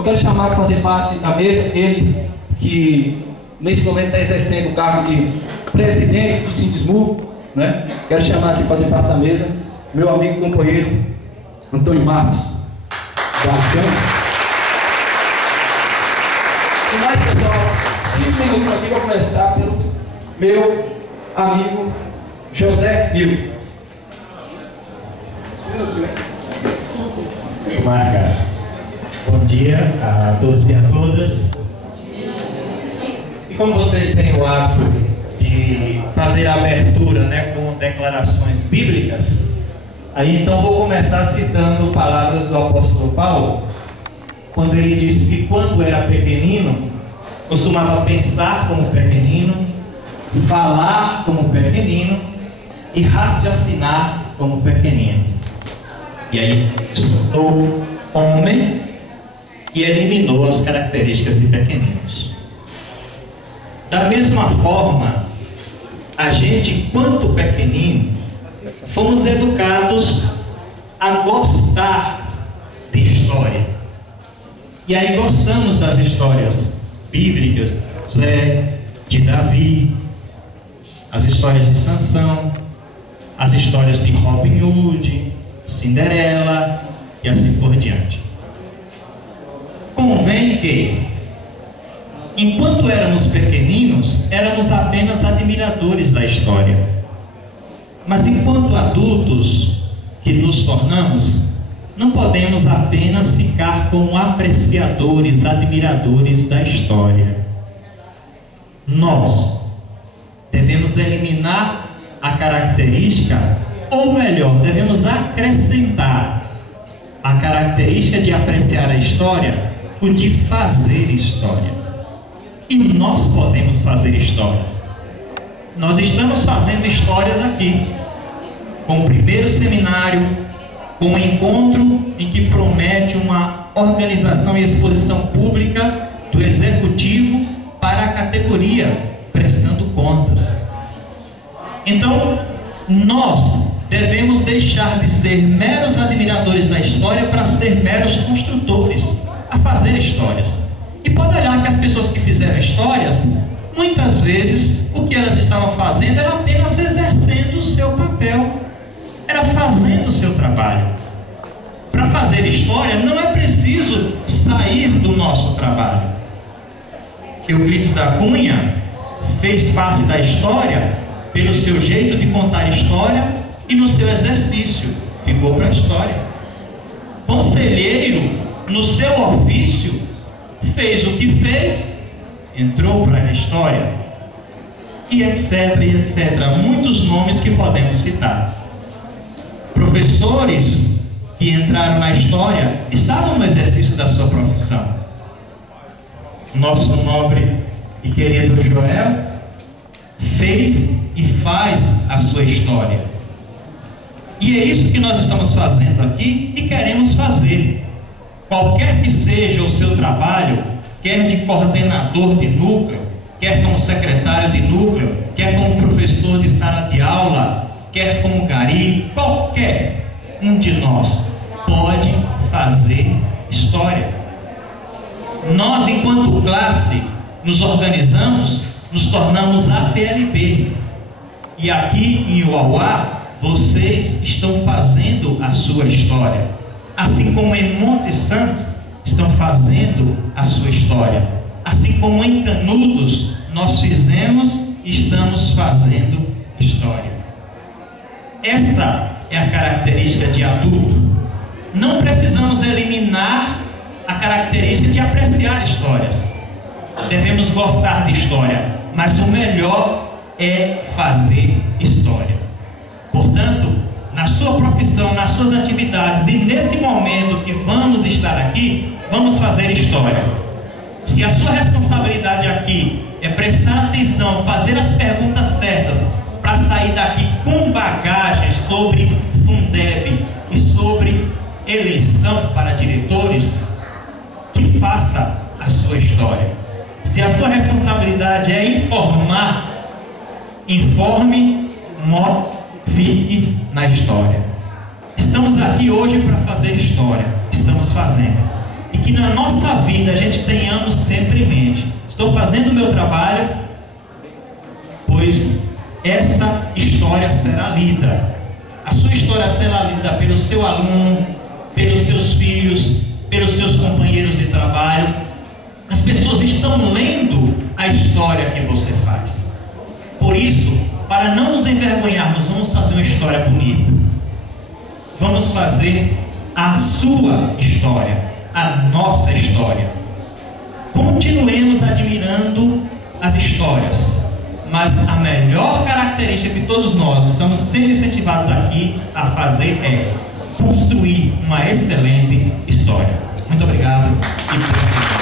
Eu quero chamar para fazer parte da mesa ele que nesse momento está exercendo o cargo de presidente do Sindismu, né? Quero chamar aqui para fazer parte da mesa meu amigo e companheiro Antônio Marcos Garcão. E mais, pessoal, 5 minutos aqui para começar pelo meu amigo José Nil. Marca, bom dia a todos e a todas. E como vocês têm o hábito de fazer a abertura, né, com declarações bíblicas, aí então vou começar citando palavras do apóstolo Paulo, quando ele disse que quando era pequenino, costumava pensar como pequenino, falar como pequenino e raciocinar como pequenino. E aí se tornou homem e eliminou as características de pequeninos. Da mesma forma, a gente, enquanto pequenino, fomos educados a gostar de história. E aí gostamos das histórias bíblicas, de Davi, as histórias de Sansão, as histórias de Robin Hood, Cinderela e assim por diante. Convém que, enquanto éramos pequeninos, éramos apenas admiradores da história. Mas enquanto adultos que nos tornamos, não podemos apenas ficar como apreciadores, admiradores da história. Nós devemos eliminar a característica, ou melhor, devemos acrescentar a característica de apreciar a história, o de fazer história. E nós podemos fazer histórias. Nós estamos fazendo histórias aqui, com o primeiro seminário, com um encontro em que promete uma organização e exposição pública do executivo para a categoria, prestando contas. Então, nós devemos deixar de ser meros admiradores da história para ser meros construtores, a fazer histórias. E pode olhar que as pessoas que fizeram histórias, muitas vezes o que elas estavam fazendo era apenas exercendo o seu papel, era fazendo o seu trabalho. Para fazer história não é preciso sair do nosso trabalho. Euclides da Cunha fez parte da história pelo seu jeito de contar história e no seu exercício ficou para a história. Conselheiro, no seu ofício, fez o que fez, entrou para a história, e etc, e etc. Muitos nomes que podemos citar. Professores que entraram na história estavam no exercício da sua profissão. Nosso nobre e querido Joel fez e faz a sua história. E é isso que nós estamos fazendo aqui e queremos fazer. Qualquer que seja o seu trabalho, quer de coordenador de núcleo, quer como secretário de núcleo, quer como professor de sala de aula, quer como gari, qualquer um de nós pode fazer história. Nós, enquanto classe, nos organizamos, nos tornamos APLB. E aqui em Uauá, vocês estão fazendo a sua história. Assim como em Monte Santo, estão fazendo a sua história. Assim como em Canudos, nós fizemos e estamos fazendo história. Essa é a característica de adulto. Não precisamos eliminar a característica de apreciar histórias. Devemos gostar de história, mas o melhor é fazer história. Portanto, na sua profissão, nas suas atividades e nesse momento que vamos estar aqui, vamos fazer história. Se a sua responsabilidade aqui é prestar atenção, fazer as perguntas certas para sair daqui com bagagem sobre Fundeb e sobre eleição para diretores, que faça a sua história. Se a sua responsabilidade é informar, informe, fique na história. Estamos aqui hoje para fazer história. Estamos fazendo. E que na nossa vida a gente tenhamos sempre em mente: estou fazendo o meu trabalho, pois essa história será lida. A sua história será lida pelo seu aluno, pelos seus filhos, pelos seus companheiros de trabalho. As pessoas estão lendo a história que você faz. Por isso, para não nos envergonharmos, vamos fazer uma história bonita. Vamos fazer a sua história, a nossa história. Continuemos admirando as histórias, mas a melhor característica que todos nós estamos sempre incentivados aqui a fazer é construir uma excelente história. Muito obrigado e